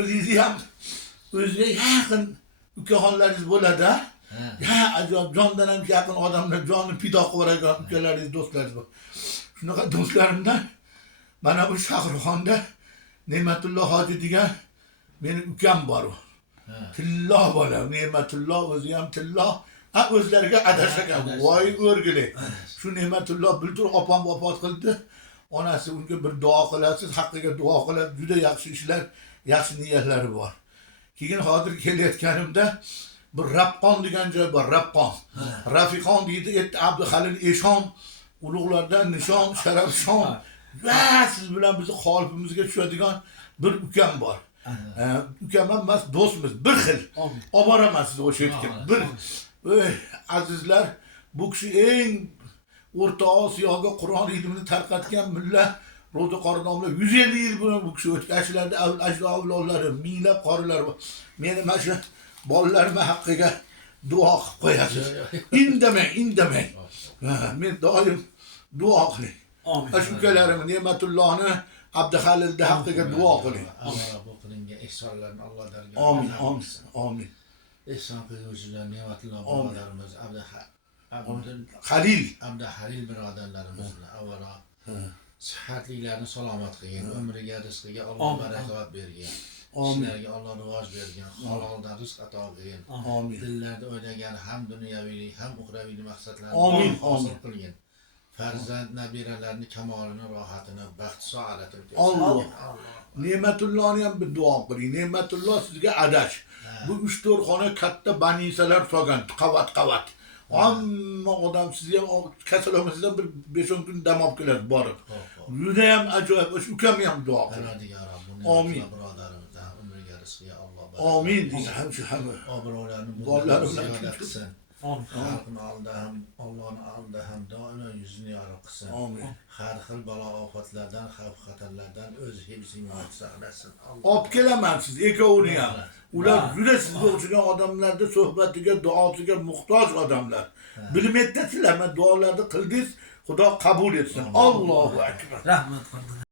Sizni ham o'ziga yaqin ukaxonlaringiz bo'ladi. Ha, ajoyib jondan ham yaqin odamlar, jonni fido qilib yuboradigan ukalaringiz, do'stlaringiz bor. Shunaqa do'stlarimdan mana bu Shahrixonda Ne'matullo hoji degan meni ukam bor. Tillo bola, Ne'matullo o'zi ham tillo. O'zlariga adashagan. Voy o'rgili. Shu Ne'matullo bultur opam vafot qildi. Onasi unga bir duo qilasiz, haqqiga duo qilib, juda yaxshi ishlar, yaxshi niyatlari bor. Keyin hozir kelayotganimda bir Raqqon degan joy bor, Raqqon. Rafiqon deydi, Abduhalil Eshon, ulug'lardan nishon, sharafshon. Va siz bilan bizni xolifimizga tushadigan bir ukam bor. Ukam emas, do'stmiz, bir xil. Olib boraman sizni o'sha yerga. Bir azizlar, bu kishi eng O'rta Osiyoga Qur'on ilmini tarqatgan mulla Ro'za qori nomli 150 yil buni bu kishi o'tkashlarda avlodlari, minglab qorilar bor. Meni mana shu bolalarim haqqiga duo qilib qo'yasiz. Indamang. Men doim duo qiling. Amin. Shu ukalarim Ne'matullohni Abduhalilni haqqiga duo qiling. Allah bu qilingan ihsonlarni Alloh dargohiga Amin. Ihson qiluvchilar Ne'matulloh birodarimiz Abduhalil birodarlarimizni avvalo sihatliklarini salomat qilgin, umriga, rizqiga Alloh barakot bergin. Ishlarga Alloh rivoj bergin, haloldan rizq ato qilgin. Dillarda o'ylagan ham dunyoviy, ham uxroviy maqsadlarni hosil qilgin. Farzand nabiralarni kamolini, rohatini, baxt saodatini bersin. Ne'matullohni ham bir duo qiling. Ne'matulloh sizga adash. Bu 3-4 xona katta banisalar solgan, qavat. Hamma odam sizga kasal olmasdan bir 5-10 kun dam olib keladi borib. Juda ham ajoyib, o'sha ukam ham duo qiladi. Amin. Birodarimizdan umriga, rizqiga Alloh barakot. Amin deysan shu hamma. Birodarlarni bolalarini ziyodat qilsin. Xalqni oldida ham, Allohning oldida ham doimo yuzini yorug' qilsin. Har xil balo ofatlardan, xavf-xatarlardan o'z hifzini saqlasin. Olib kelaman siz ikkovini ham. Ular juda sizga o'xshagan odamlarning suhbatiga, duosiga muhtoj odamlar. Bilib yetdingizlar, men duolarni qildingiz, Xudo qabul etsin. Allohu akbar. Rahmat qildi.